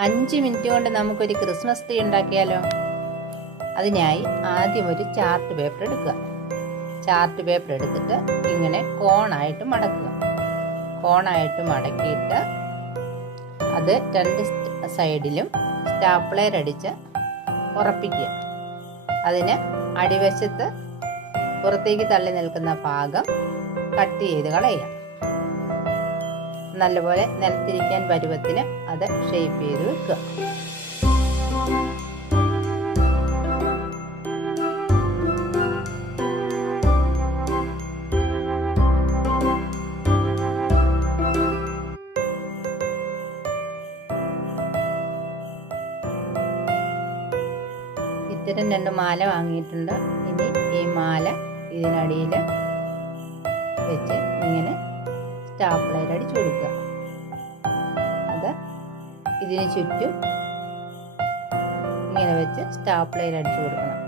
അഞ്ച് മിനിറ്റ് കൊണ്ട് നമുക്കൊരു ക്രിസ്മസ് ട്രീ ഉണ്ടാക്കിയാലോ? അതിനായി ആദ്യം ഒരു ചാർട്ട് പേപ്പർ എടുക്കുക. ചാർട്ട് പേപ്പർ എടുത്തിട്ട് ഇങ്ങനെ കോണായിട്ട് മടക്കുക. കോണായിട്ട് മടക്കിയിട്ട് അത് രണ്ട് സൈഡിലും സ്റ്റാപ്ലെയർ അടിച്ച് ഉറപ്പിക്കുക. അതിന് അടിവശത്ത് പുറത്തേക്ക് തള്ളി നിൽക്കുന്ന ഭാഗം കട്ട് ചെയ്ത് കളയുക. നല്ലപോലെ നിലത്തിരിക്കാൻ പരുവത്തിന് അത് ഷേപ്പ് ചെയ്ത് വെക്കുക. ഇത്തരം രണ്ട് മാല വാങ്ങിയിട്ടുണ്ട്. ഇനി ഈ മാല ഇതിനടിയിൽ വെച്ച് ഇങ്ങനെ സ്റ്റാപ്ലർ അടിച്ചു കൊടുക്കുക അത് ഇതിന് ചുറ്റും ഇങ്ങനെ വെച്ച് സ്റ്റാപ്ലർ അടിച്ചു കൊടുക്കണം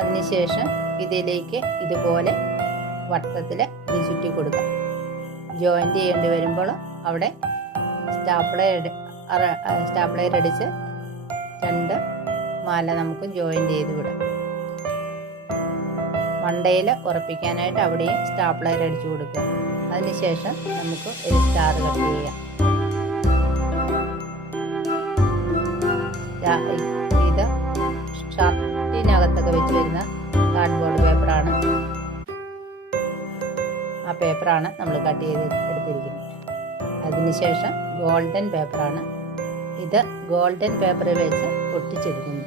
അതിനുശേഷം ഇതിലേക്ക് ഇതുപോലെ വട്ടത്തിൽ ഇത് ചുറ്റി കൊടുക്കുക ജോയിന്റ് ചെയ്യേണ്ടി വരുമ്പോൾ അവിടെ സ്റ്റാപ്ലയർ സ്റ്റാപ്ലയർ അടിച്ച് രണ്ട് മാല നമുക്ക് ജോയിൻ ചെയ്ത് വിടാം. മണ്ടയിൽ ഉറപ്പിക്കാനായിട്ട് അവിടെയും സ്റ്റാപ്ലയർ അടിച്ച് കൊടുക്കുക. അതിനുശേഷം നമുക്ക് ഒരു സ്റ്റാർ കട്ട് ചെയ്യാം. വെച്ച് വരുന്ന കാർഡ്ബോർഡ് പേപ്പറാണ് ആ പേപ്പറാണ് നമ്മൾ കട്ട് ചെയ്ത് എടുത്തിരിക്കുന്നത്. അതിനുശേഷം ഗോൾഡൻ പേപ്പറാണ് ഇത് ഗോൾഡൻ പേപ്പറിൽ വെച്ച് ഒട്ടിച്ചെടുക്കുന്നു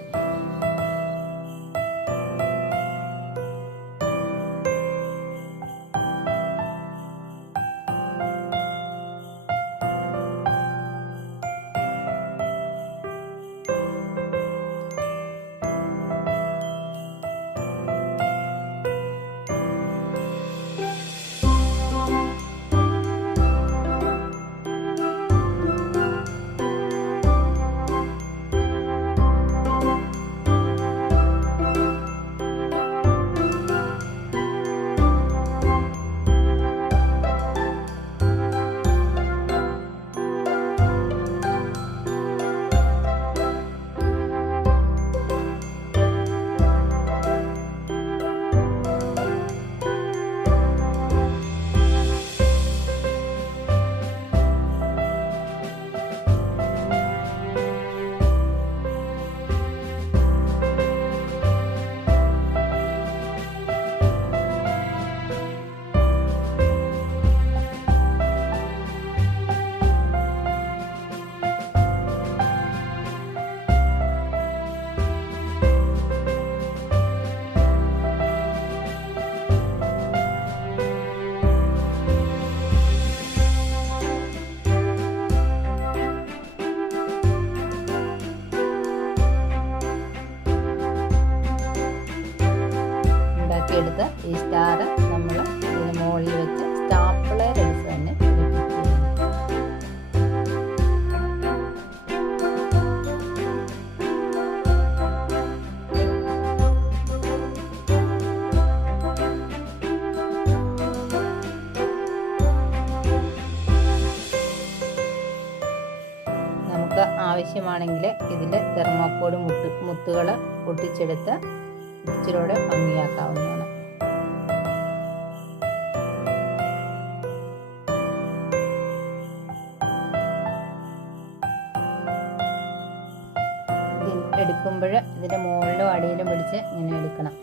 ഉണ്ടാക്കിയെടുത്ത ഈ സ്റ്റാർ നമ്മൾ ഇതിന് മുകളിൽ വെച്ച് സ്റ്റാപ്പിളെ എടുത്ത് തന്നെ നമുക്ക് ആവശ്യമാണെങ്കിൽ ഇതിൽ തെർമോക്കോഡ് മുട്ട് മുത്തുകൾ ഒട്ടിച്ചെടുത്ത് ഇച്ചിരൂടെ ഭംഗിയാക്കാവുന്നതാണ്. എടുക്കുമ്പോൾ ഇതിന്റെ മുകളിലും അടിയിലും പിടിച്ച് ഇങ്ങനെ എടുക്കണം.